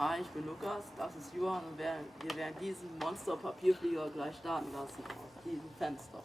Hi, ich bin Lukas, das ist Johann und wir werden diesen Monster-Papierflieger gleich starten lassen aus diesem Fenster.